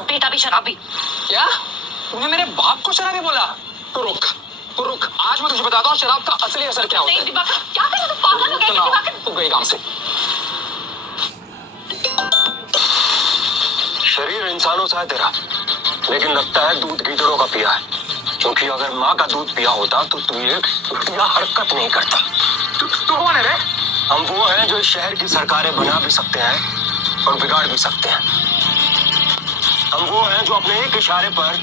सब बेटा भी शराबी। क्या तूने मेरे बाप को शराबी बोला? तो रुक, आज मैं तुझे बताता हूँ शराब का असली असर क्या होता है। नहीं दिवाकर, क्या कर रहे हो? तुम पागल हो गए क्या दिवाकर? तू गई काम से। शरीर इंसानों सा है तेरा, लेकिन लगता है दूध गीदड़ों का पिया है। क्योंकि अगर माँ का दूध पिया होता तो तू ये हरकत नहीं करता। तू कौन है रे? हम वो हैं जो इस शहर की सरकारें बना भी सकते हैं और बिगाड़ भी सकते हैं। हम वो हैं जो अपने एक इशारे पर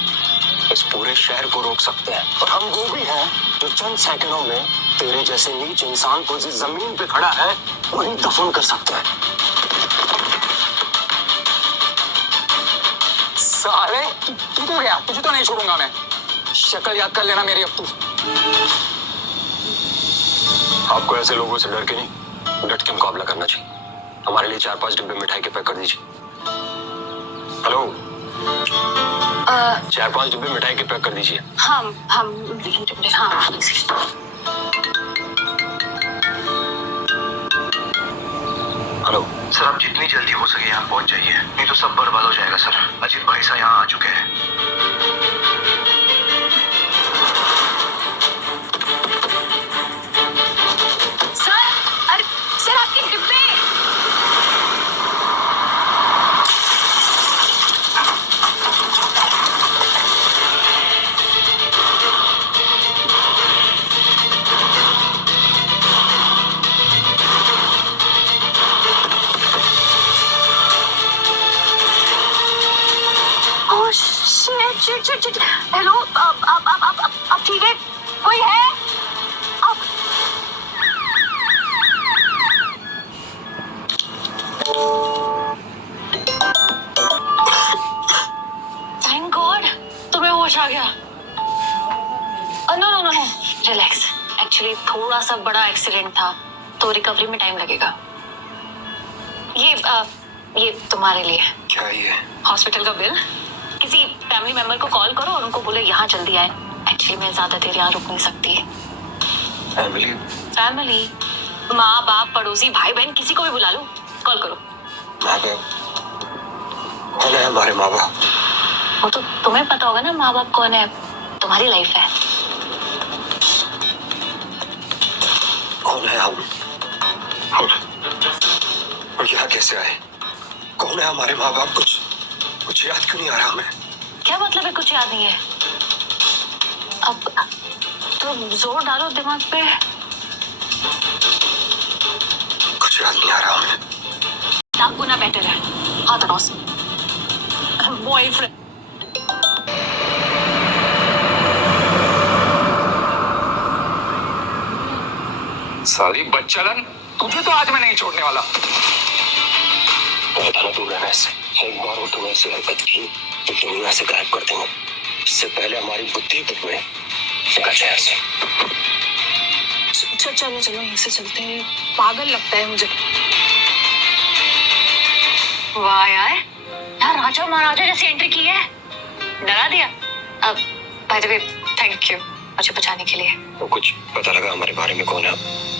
इस पूरे शहर को रोक सकते हैं। और हम वो भी हैं जो चंद सेकंडों में तेरे जैसे नीच इंसान को जिस जमीन पे खड़ा है वहीं दफन कर सकते हैं। साले तू तो गया, तुझे तो नहीं छोड़ूंगा मैं। शक्ल याद कर लेना मेरी अब तू। आपको ऐसे लोगों से डर के नहीं, डट के मुकाबला करना चाहिए। हमारे लिए 4-5 डिब्बे मिठाई के पैक कर दीजिए। हेलो, 4-5 डिब्बे मिठाई के पैक कर दीजिए। हम हाँ। हेलो सर, आप जितनी जल्दी हो सके यहाँ पहुँच जाइए, नहीं तो सब बर्बाद हो जाएगा सर। अजीत भाई साहब यहाँ आ चुके हैं। सर आपके डिब्बे। Oh shit. हेलो, आप ठीक है? कोई है? आप थैंक गॉड तुम्हें होश आ गया। No relax. एक्चुअली थोड़ा सा बड़ा एक्सीडेंट था तो रिकवरी में टाइम लगेगा। ये तुम्हारे लिए। क्या ये? हॉस्पिटल का बिल। किसी फैमिली मेंबर को कॉल करो और उनको बोलो यहाँ जल्दी आए। एक्चुअली मैं ज्यादा देर यहाँ रुक नहीं सकती। फैमिली माँ बाप पड़ोसी भाई बहन किसी को भी बुला लो, कॉल करो। माँ बाप कौन है? हमारे माँ बाप। वो तो तुम्हें पता होगा ना माँ बाप कौन है। तुम्हारी लाइफ है। कौन है हम? और यहाँ कैसे आए? कौन है हमारे माँ बाप? कुछ याद क्यों नहीं आ रहा हमें? क्या मतलब है कुछ याद नहीं है? अब तो जोर डालो दिमाग पे। कुछ याद नहीं आ रहा हमें। लाख गुना बेटर है। हाँ तो बॉयफ्रेंड। साली बच्चलन, तुझे तो आज मैं नहीं छोड़ने वाला। था दूर रहने से। एक बार वो तुम्हें ऐसी हरकत की तो दुनिया से गायब कर देंगे। इससे पहले हमारी बुद्धि में निकल जाए से। चलो यहीं से चलते हैं। पागल लगता है मुझे। वाह यार राजा महाराजा जैसी एंट्री की है। डरा दिया। अब by the way thank you मुझे बचाने के लिए। वो कुछ पता लगा हमारे बारे में? कौन है?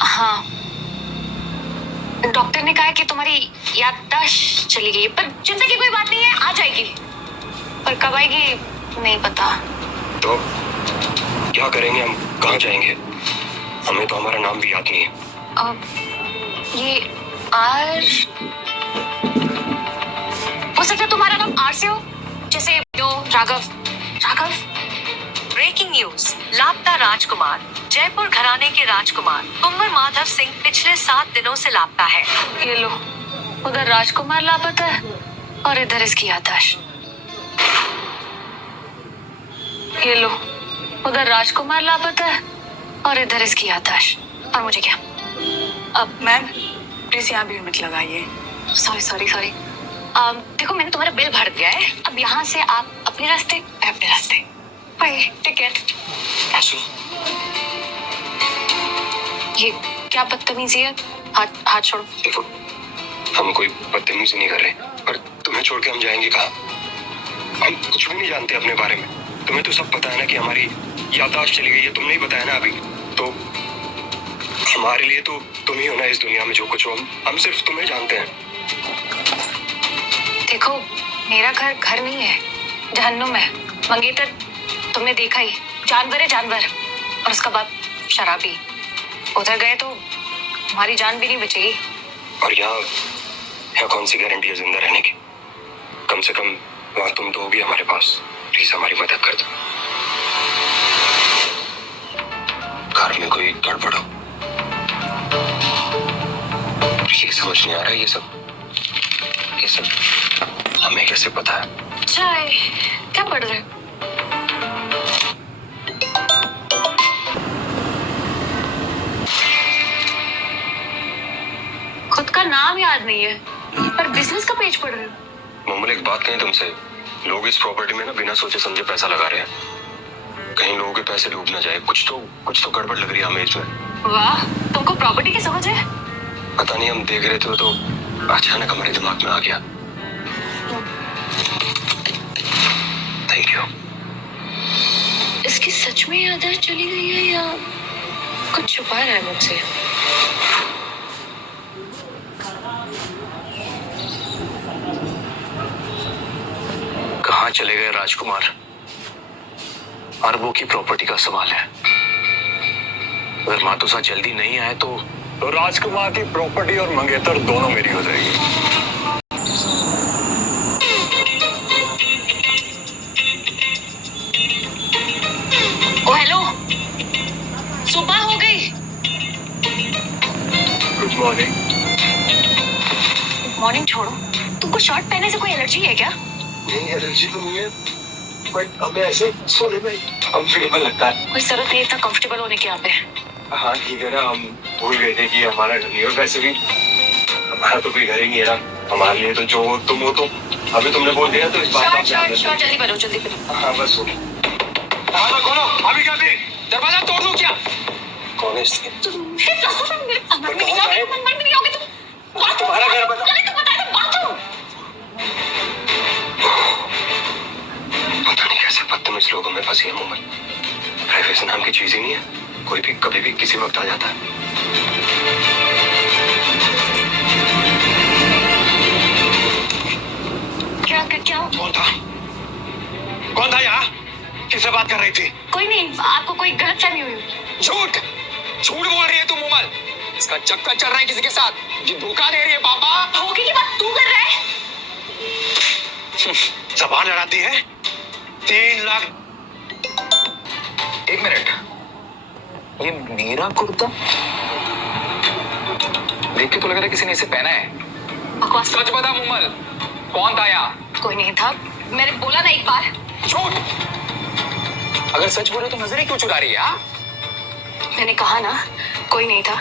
हाँ, डॉक्टर ने कहा कि तुम्हारी याददाश्त चली गई, पर चिंता की कोई बात नहीं है, आ जाएगी। पर कब आएगी नहीं पता। तो क्या करेंगे हम? कहाँ जाएंगे? हमें तो हमारा नाम भी याद नहीं है। ये आर हो सकता है तुम्हारा नाम आर से हो, जैसे राघव। Breaking news. लापता राजकुमार। जयपुर घराने के राजकुमार कुंवर माधव सिंह पिछले 7 दिनों से लापता है। ये लो, उधर राजकुमार लापता है और इधर इसकी याददाश्त। ये लो, उधर राजकुमार लापता है और इधर इसकी याददाश्त। और मुझे क्या? अब मैम प्लीज यहाँ भीड़ मत लगाइए। सॉरी। देखो मैंने तुम्हारा बिल भर दिया है। अब यहाँ से आप अपने रास्ते, मैं अपने रास्ते। Bye, take care. ये क्या बदतमीजी है? हाथ छोड़ो। देखो हम कोई बदतमीजी नहीं कर रहे, पर तुम्हें छोड़ के हम जाएंगे कहाँ? हम कुछ भी नहीं जानते अपने बारे में। तुम्हें तो सब पता है ना कि हमारी याददाश्त चली गई है। तुम नहीं बताया ना अभी तो। हमारे लिए तो तुम ही हो ना इस दुनिया में जो कुछ हो। हम सिर्फ तुम्हें जानते हैं। देखो मेरा घर घर नहीं है, जहन्नुम है। मंगेतर तुमने देखा ही, जानवर है जानवर। और उसका बाप शराबी। उधर गए तो हमारी जान भी नहीं बचेगी। और यहाँ कौन सी गारंटी है जिंदा रहने की? कम से कम वहां तुम तो होगी हमारे पास। प्लीज हमारी मदद कर दो। घर में कोई गड़बड़ हो, ये समझ नहीं आ रहा। ये सब हमें कैसे पता है? चाय क्या पढ़ रहे हो? खुद का नाम याद नहीं है पर बिजनेस का पेज पढ़ रहे हो। मोमल, एक बात कहें तुमसे, लोग इस प्रॉपर्टी में ना बिना सोचे समझे पैसा लगा रहे हैं। कहीं लोगों के पैसे डूब ना जाए। कुछ तो गड़बड़ लग रही है हमें इसमें। वाह, तुमको प्रॉपर्टी की समझ है। पता नहीं, हम देख रहे थे तो अचानक हमारे दिमाग में आ गया। Thank you. इसकी सच में याददाश्त चली गई है या कुछ छुपा रहा है मुझसे? कहाँ चले गए राजकुमार? अरबों की प्रॉपर्टी का सवाल है। अगर मातुसा जल्दी नहीं आए तो राजकुमार की प्रॉपर्टी और मंगेतर दोनों मेरी हो जाएगी। ओ हेलो, सुबह हो गई। Good morning. मॉर्निंग छोड़ो, तुमको शर्ट पहनने से कोई एलर्जी है क्या? नहीं, एलर्जी तो नहीं है, बट हमें ऐसे सोने में कंफर्टेबल लगता है। कोई जरूरत नहीं इतना कंफर्टेबल होने की यहाँ पे। हाँ ठीक है ना, हम भूल गए थे कि हमारा घर नहीं है। और वैसे भी हमारा तो कोई घर ही नहीं है ना। हमारे लिए तो जो हो तुम हो, तो अभी तुमने बोल दिया तो इस बात का ध्यान रखना। जल्दी बनो जल्दी बनो। हाँ बस हो गया। दरवाजा खोलो। अभी क्या थी? दरवाजा तोड़ दूं क्या? कौन है इसके? तुम्हारा घर बता। पता नहीं कैसे बदतमीज लोगों में फंसी है मोमल। प्राइवेसी नाम की चीज ही नहीं है। कोई भी कभी भी किसी वक्त आ जाता है। क्या? कौन था यहाँ? किससे बात कर रही थी? कोई नहीं, आपको कोई गलतफहमी हुई। झूठ बोल रही है तू मोमल। इसका चक्कर चल रहा है किसी के साथ। ये धोखा दे रही है पापा। धोखे की बात तू कर रहा है? जबान लड़ाती है। 3 लाख। एक मिनट, ये मेरा कुर्ता देख के तो लग रहा है किसी ने इसे पहना है। बकवास। सच बता मोमल, कौन था यहाँ? कोई नहीं था, मैंने बोला ना एक बार। झूठ। अगर सच बोले तो नजरें क्यों चुरा रही है? मैंने कहा ना, कोई नहीं था।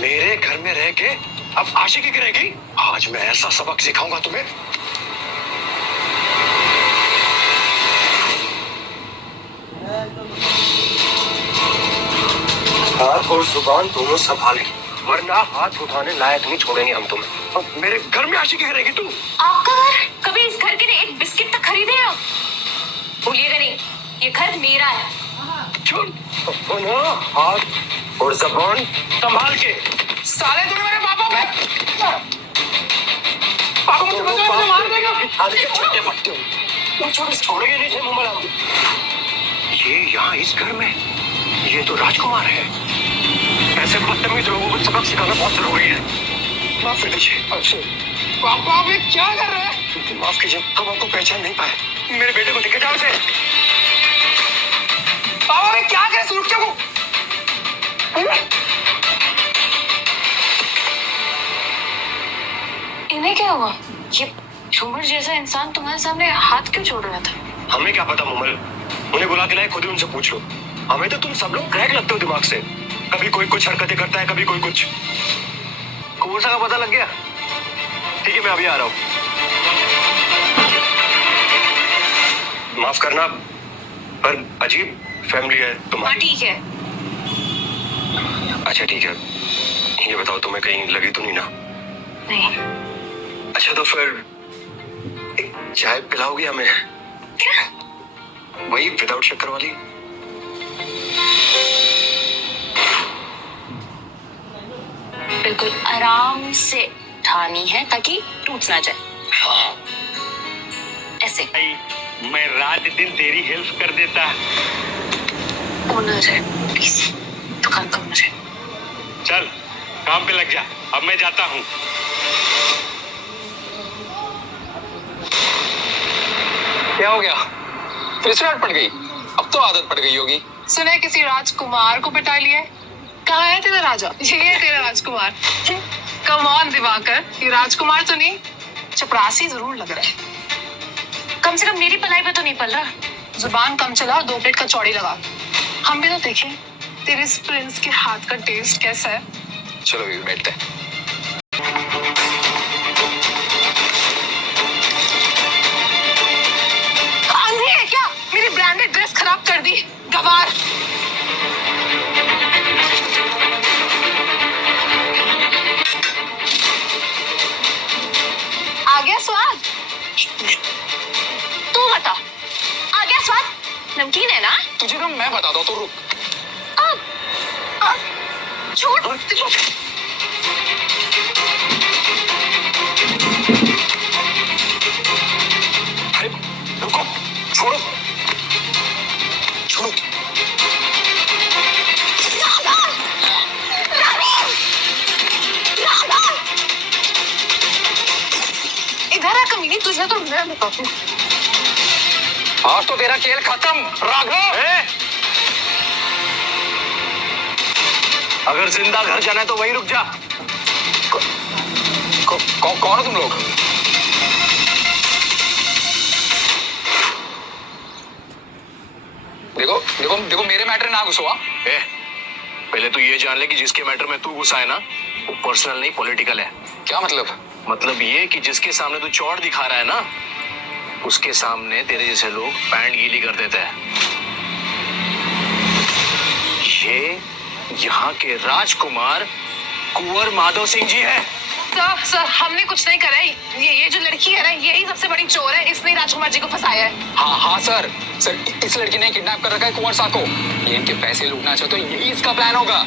मेरे घर में रह के अब आशिकी करेगी? आज मैं ऐसा सबक सिखाऊंगा तुम्हें। हाथ और जुबान दोनों संभाले, वरना हाथ उठाने लायक नहीं छोड़ेंगे हम तुम्हें। अब मेरे घर में आशिकी करेगी तू? आपका घर? कभी इस घर के लिए एक बिस्किट तक खरीदे आप? भूलिएगा नहीं, ये घर मेरा है। हाथ और जुबान संभाल के। साले तूने मेरे पापा मुझे मार देगा। आने के छट्टे पट्टे हो। छोड़ेंगे नहीं थे मोमल हम। ये यहाँ इस घर में, ये तो राजकुमार है। ऐसे बदतमीज लोगों को सबक सिखाना बहुत जरूरी है। माफ कर दीजिए। पापा आप ये क्या कर रहे हैं? माफ कीजिए, हम आपको पहचान नहीं पाए। मेरे बेटे को लेकर जाओ इसे। पापा मैं क्या कर रुक जाओ। इन्हें क्या हुआ? ये झूमर जैसा इंसान तुम्हारे सामने हाथ क्यों जोड़ रहा था? हमें क्या पता मोमल, उन्हें बुला के लाए, खुद ही उनसे पूछ लो। हमें तो तुम सब लोग क्रैक लगते हो दिमाग से। कभी कोई कुछ हरकतें करता है, कभी कोई कुछ। कौन-सा का पता लग गया? ठीक है, मैं अभी आ रहा हूँ। माफ करना, पर अजीब फैमिली है हाँ तुम्हारी। ठीक है। अच्छा ठीक है, ये बताओ तुम्हें कहीं लगी तो नहीं ना? नहीं। अच्छा तो फिर एक चाय पिलाओगी हमें? क्या? वही विदाउट शक्कर वाली। बिल्कुल आराम से ठानी है ताकि टूट ना जाए। हाँ से। मैं रात दिन तेरी हेल्प कर देता। ओनर है, प्लीज, दुकान का ओनर है। चल काम पे लग जा, अब मैं जाता हूँ। क्या हो गया? फिर से डांट पड़ गई? अब तो आदत पड़ गई होगी। सुना किसी राजकुमार को पिटा लिया है। कहाँ है तेरा राजा? ये है तेरा राजकुमार। कम ऑन दिवाकर, ये राजकुमार तो नहीं, चपरासी जरूर लग रहा है। कम से कम मेरी पलाई पे तो नहीं पल रहा। जुबान कम चला और 2 प्लेट कचौड़ी लगा। हम भी तो देखें तेरे इस प्रिंस के हाथ का टेस्ट कैसा है। चलो भी बैठते हैं। आंधी है क्या? मेरी ब्रांडेड ड्रेस खराब कर दी, गवार। आ गया स्वाद? तू बता, आ गया स्वाद? नमकीन है ना? तुझे तो मैं बताता हूँ, तो रुक। छोड़। अरे रुको, छोड़ो छोड़ो। इधर आ कमीनी, तुझे तो मैं बताती हूँ। आज तो तेरा खेल खत्म राघव। अगर जिंदा घर जाना है तो वहीं रुक जा। कौन हो तुम लोग? देखो देखो देखो, मेरे मैटर ना घुसो। हाँ? ए, पहले तो ये जान ले कि जिसके मैटर में तू घुसा है ना, वो पर्सनल नहीं पॉलिटिकल है। क्या मतलब? मतलब ये कि जिसके सामने तू चौड़ दिखा रहा है ना, उसके सामने तेरे जैसे लोग पैंट गीली कर देते हैं। ये यहाँ के राजकुमार कुंवर माधव सिंह जी है। सर हमने कुछ नहीं करा है। ये जो लड़की है ना, यही सबसे बड़ी चोर है। इसने राजकुमार जी को फंसाया है। हाँ सर, इस लड़की ने किडनैप कर रखा है कुंवर साहब को। ये इनके पैसे लूटना चाहते, तो यही इसका प्लान होगा।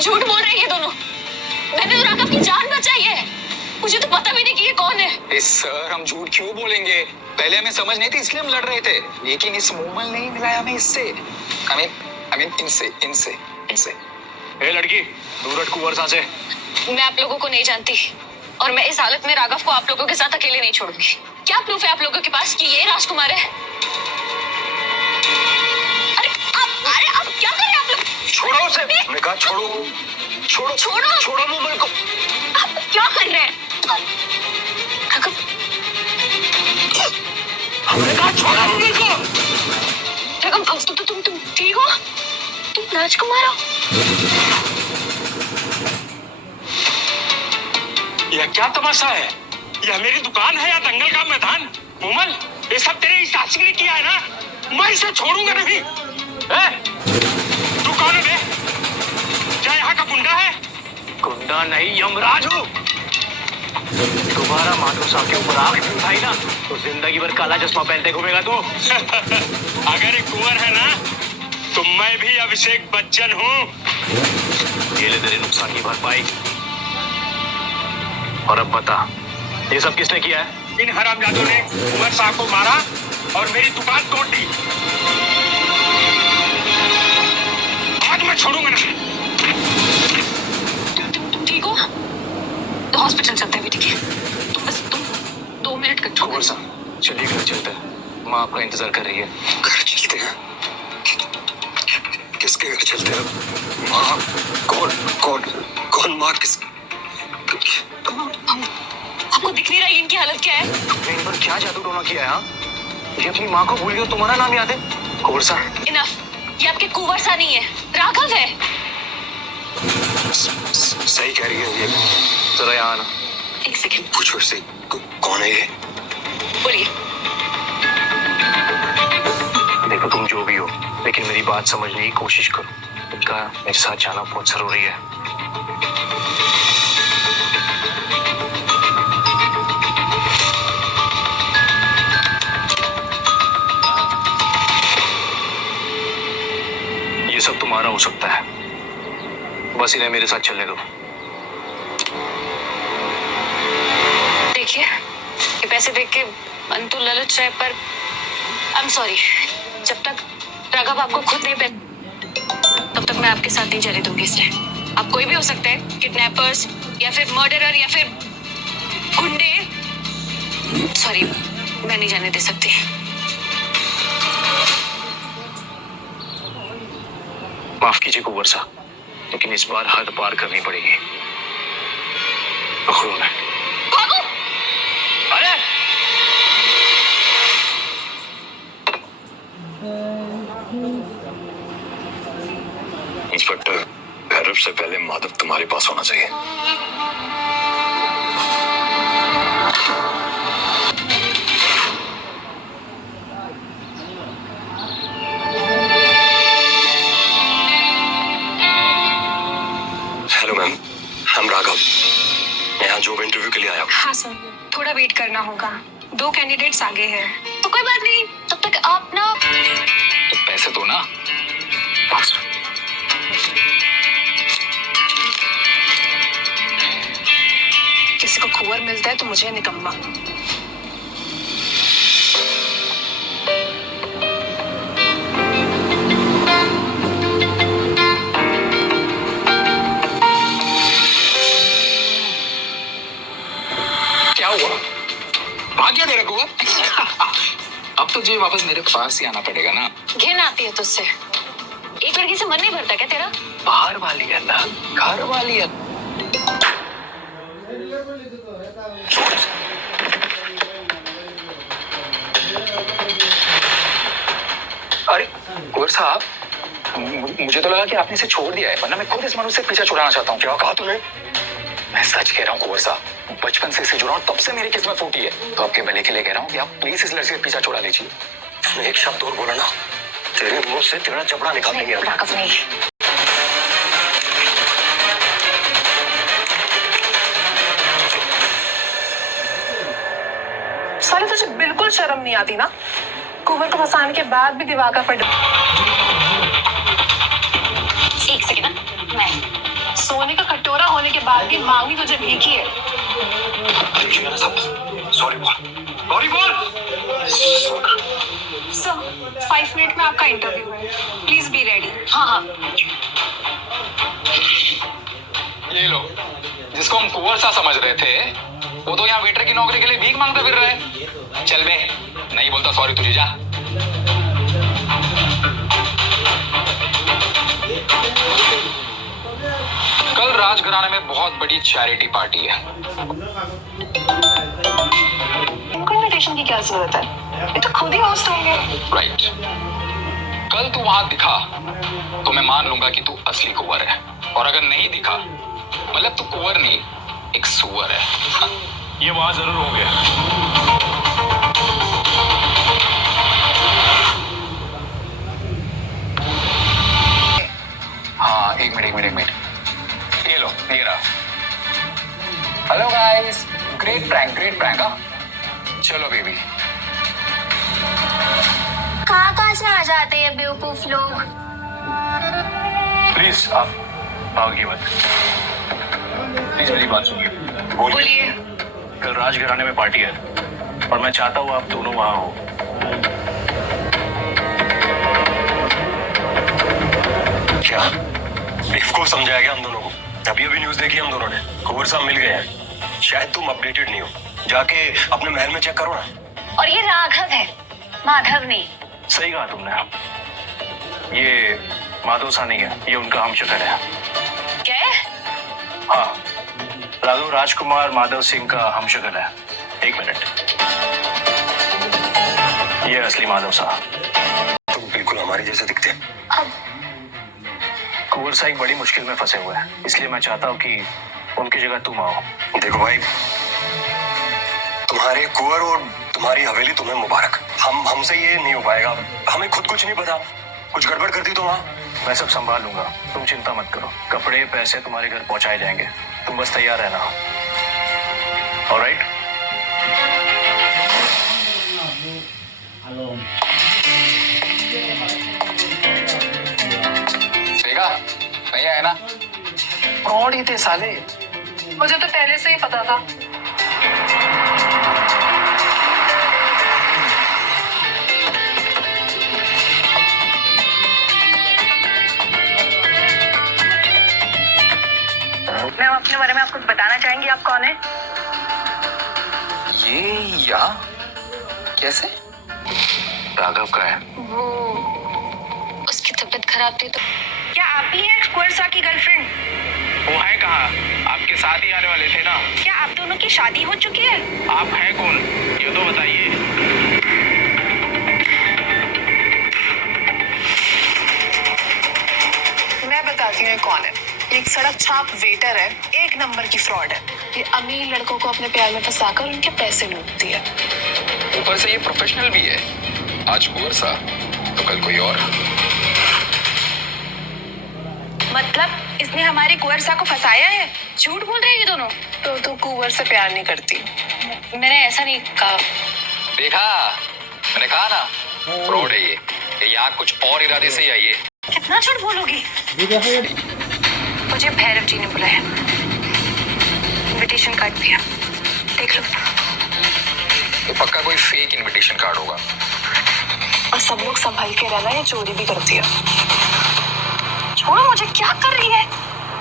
झूठ बोल रहे हैं ये दोनों। मैंने तो राघव की जान बचाई है। मुझे तो पता भी नहीं कि ये कौन है। सर हम झूठ क्यों बोलेंगे? पहले हमें समझ नहीं थी, इसलिए हम लड़ रहे थे। लेकिन इस मोमल ने ही मिलाया हमें इससे। I mean, इनसे। ए लड़की, दूर हट कुंवर साहब से। मैं आप लोगों को नहीं जानती और मैं इस हालत में राघव को आप लोगों के साथ अकेले नहीं छोड़ूंगी। क्या प्रूफ है आप लोगों के पास कि ये राजकुमार है? अरे आप क्या कर रहे हैं आप लोग? छोड़ो उसे। मैं कहा छोड़ो। छोड़ो मोबाइल को। आप क्या कर रहे हैं? राघव, हमने कहा छोड़ो मोबाइल को। राघव, तुम ठीक हो? तुम राजकुमार हो? यह क्या तमाशा है? यह मेरी दुकान है या दंगल का मैदान? मोमल, ये सब तेरे इस आशिक ने किया है ना? मैं इसे छोड़ूंगा नहीं। तू कौन है बे? क्या यहाँ का गुंडा है? गुंडा नहीं, यमराज हूँ। दोबारा माधव साहब के ऊपर आंख भी उठाई ना, तो जिंदगी भर काला चश्मा पहनते घूमेगा तू। अगर ये कुंवर है ना, तो मैं भी अभिषेक बच्चन हूँ। ये ले तेरे नुकसान की भरपाई। और अब बता, ये सब किसने किया है? इन हरामजादों ने कुंवर साहब को मारा और मेरी दुकान तोड़ दी। आज मैं छोड़ूंगा नहीं। तुम ठीक हो? तो हॉस्पिटल चलते हैं, ठीक है? तुम 2 मिनट का कुंवर साहब, चलिए घर चलते हैं। माँ आपका इंतजार कर रही है। घर चलते हैं? किसके घर चलते हैं? माँ? कौन माँ? किस? आपको दिख नहीं रहा है इनकी हालत क्या है? तुमने इन पर क्या जादू टोना किया है? हाँ? ये अपनी माँ को भूल गए, तुम्हारा नाम याद है? कुंवर साहब। इनफ, ये आपके कुंवर सा नहीं है, राघव है। सही कह रही है ये। जरा यहाँ आना। 1 सेकंड, पूछो से कौन है ये? बोलिए। देखो तुम जो भी हो, लेकिन मेरी बात समझने की कोशिश करो। इनका मेरे साथ जाना बहुत जरूरी है। ये सब तुम्हारा हो सकता है, बस इन्हें मेरे साथ चलने दो। देखिए, ये पैसे देख के मन तो ललच रहे पर आई एम सॉरी, जब तक राघव आपको खुद नहीं पहन तब तक मैं आपके साथ नहीं चले दूंगी। इसलिए आप कोई भी हो सकते हैं, किडनैपर्स या फिर मर्डरर या फिर गुंडे। सॉरी, मैं नहीं जाने दे सकती। माफ कीजिए कुंवर साहब, लेकिन इस बार हद पार करनी पड़ेगी। पकड़ो मैं। भागो! अरे इंस्पेक्टर, भैरव से पहले माधव तुम्हारे पास होना चाहिए। हेलो मैम, हम राघव, मैं यहाँ जॉब इंटरव्यू के लिए आया हूँ। हाँ सर, थोड़ा वेट करना होगा, 2 कैंडिडेट्स आगे हैं। तो कोई बात नहीं, तब तक आप ना तो पैसे दो ना। किसी को कुंवर मिलता है तो मुझे निकम्मा। क्या हुआ? भाग गया तेरा कुंवर? अब तो तुझे वापस मेरे पास ही आना पड़ेगा ना। घिन आती है तुझसे। एक लड़की से मन नहीं भरता क्या तेरा? बाहर वाली है ना, घर वाली है। अरे कुंवर साहब, मुझे तो लगा कि आपने इसे छोड़ दिया है, वरना मैं खुद इस मनुष्य से पीछा छुड़ाना चाहता हूँ। क्या कहा तूने? मैं सच कह रहा हूँ कुंवर साहब, बचपन से इसे जुड़ा हूँ, तब से मेरी किस्मत फूटी है। तो आपके भले के लिए कह रहा हूँ कि आप प्लीज इस लड़के से पीछा छुड़ा लीजिए। उसने एक शब्द और बोला ना, तेरे मुंह से तेरा जबड़ा निकाल देंगे। राघव नहीं। साले तुझे बिल्कुल शर्म नहीं आती ना? कुंवर को फंसाने के बाद भी दिवाकर पर एक सेकंड ना, मैं सोने का कटोरा होने के बाद भी मांगी तुझे भीखी है। सॉरी बोल, सॉरी बोल। सर, 5 मिनट में आपका इंटरव्यू है, प्लीज बी रेडी। हाँ हाँ। ये लो, जिसको हम कुंवर सा समझ रहे थे, वो तो यहाँ वेटर की नौकरी के लिए भीख मांगता फिर रहा है। चल बे, नहीं बोलता सॉरी तुझे, जा। कल राजघराने में बहुत बड़ी चैरिटी पार्टी है। इनको इनविटेशन की क्या जरूरत है? ये तो खुद ही होस्ट होंगे। राइट। कल तू वहां दिखा तो मैं मान लूंगा कि तू असली कुंवर है, और अगर नहीं दिखा मतलब तू कुंवर नहीं, एक सुअर है। ये वहां जरूर होंगे। हाँ, एक मिनट। ये लो, ये रहा। Hello guys, great prank. हाँ, चलो बेबी। कहाँ से आ जाते हैं बेवकूफ लोग? प्लीज आप भागिए मत, प्लीज मेरी बात सुनिए। बोलिए। कल राजघराने में पार्टी है और मैं चाहता हूँ आप दोनों वहां हो। क्या को समझाया गया हम दोनों को? अभी न्यूज देखी हम दोनों ने, कुंवर साहब मिल गए हैं। शायद तुम अपडेटेड नहीं हो, जाके अपने महल में चेक करो ना। और ये राघव है, माधव नहीं। सही कहा तुमने, ये माधव सा नहीं है, ये उनका हमशक्ल है। क्या? हाँ, राघव राजकुमार माधव सिंह का हमशक्ल है। एक मिनट, ये असली माधव साहब। तुम बिल्कुल हमारी जैसे दिखते हैं। अब कुंवर साहब एक बड़ी मुश्किल में फंसे हुए हैं, इसलिए मैं चाहता हूँ कि उनकी जगह तुम आओ। देखो भाई, तुम्हारे कुंवर और तुम्हारी हवेली तुम्हें मुबारक। हमसे ये नहीं हो पाएगा, हमें खुद कुछ नहीं पता। कुछ गड़बड़ कर दी तो वहाँ मैं सब संभाल लूंगा, तुम चिंता मत करो। कपड़े पैसे तुम्हारे घर पहुंचाए जाएंगे, तुम बस तैयार रहना। ऑलराइट? देखा, नहीं आया ना? फ्रॉड ही थे साले। मुझे तो पहले से ही पता था। बताएंगी आप कौन है? ये यहाँ कैसे? राघव का है। वो उसकी तबीयत खराब थी तो क्या आप ही हैं कुंवर की गर्लफ्रेंड? वो है कहाँ? आपके साथ ही आने वाले थे ना? क्या आप दोनों की शादी हो चुकी है? आप हैं कौन, ये तो बताइए। मैं बताती हूँ ये कौन है। ये एक सड़क छाप वेटर है, एक नंबर की फ्रॉड है। ये अमीर लड़कों को अपने प्यार में फंसाकर उनके पैसे लूटती है। ऊपर से ये प्रोफेशनल भी है। आज कुंवर सा तो कल कोई और। मतलब इसने हमारे कुंवर को फंसाया है? झूठ बोल रहे हैं ये दोनों। तो तू कुंवर से प्यार नहीं करती? मैंने ऐसा नहीं कहा। देखा, मैंने कहा ना, फ्रॉड है ये यहाँ कुछ और इरादे से ही आई है। कितना झूठ बोलोगी? मुझे भैरव जी ने बुलाया, इनविटेशन कार्ड दिया, देख लो। तो पक्का कोई फेक इनविटेशन कार्ड होगा। और सब लोग संभल के रहना, ये चोरी भी करती है। छोड़ो मुझे, क्या कर रही है?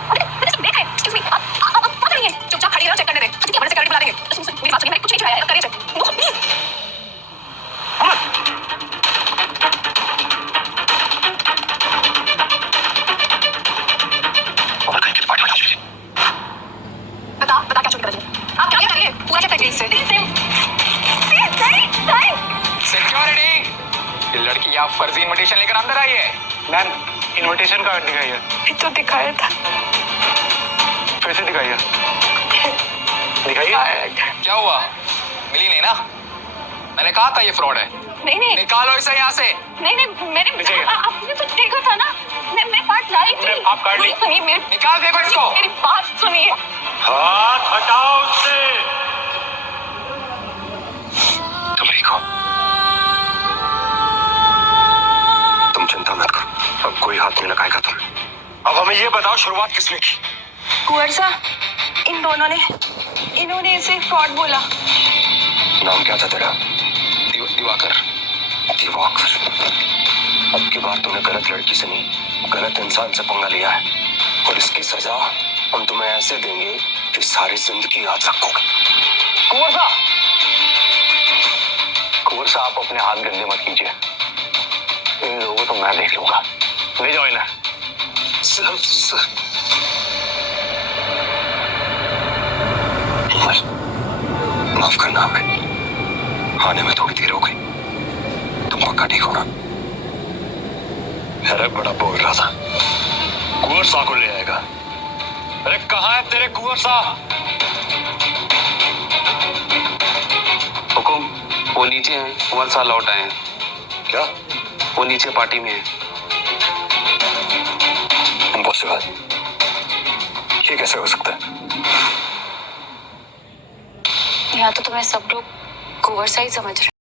अरे मेरे से देख रहे, एक्सक्यूज मी, आप क्या कर रही हैं? चुपचाप खड़ी रहो, चेक करने दे। ठीक है, बड़े सिक्योरिटी बुला देंगे। मेरी बात सुनिए, मैंने कुछ नहीं छुपाया है, करिए चेक। No please. बता क्या चोरी कर रही है? आप क्या करिए? पूरा चेक करिए इससे। सिक्योरिटी, ये लड़की यहाँ फर्जी इनविटेशन लेकर अंदर आई है। मैम, इनविटेशन कार्ड दिखाइए। ये तो दिखाया था। फिर से दिखाइए। दिखाइए। क्या हुआ? मिली नहीं ना? मैंने कहा था ये फ्रॉड है। नहीं नहीं निकालो इसे यहाँ से। नहीं मैंने लीजिए। आपने तो देखा था ना, मैं कार्ड लाई थी। मैम, आप कार्ड ली- सुनिए निकाल देखो इसको। मेरी बात सुनिए। हाथ हटाओ उससे। तुम ठीक हो? तुम चिंता मत करो, अब कोई हाथ नहीं लगाएगा तुम। अब हमें ये बताओ, शुरुआत किसने की? कुंवर सा, इन दोनों ने, इन्होंने इसे फ्रॉड बोला। नाम क्या था तेरा? दिवाकर। दिवाकर। अब की बार तुमने गलत लड़की से नहीं, गलत इंसान से पंगा लिया है, और इसकी सजा हम तुम्हें ऐसे देंगे कि सारी जिंदगी याद रखोगे। कुंवर साहब, आप अपने हाथ गंदे मत कीजिए। इन लोगों को तो मैं देख लूंगा। ले जाओ इन्हें। माफ करना हमें, आने में थोड़ी देर हो गई। तुम पक्का ठीक हो ना? अरे बड़ा बोल रहा था, कुंवर सा को ले आएगा। अरे कहाँ है तेरे कुंवर सा? हुकुम, वो नीचे हैं, कुंवर सा लौट आए हैं। क्या? वो नीचे पार्टी में है। इम्पॉसिबल, ये कैसे हो सकता है? यहाँ तो तुम्हें सब लोग कुंवर सा ही समझ रहे हैं।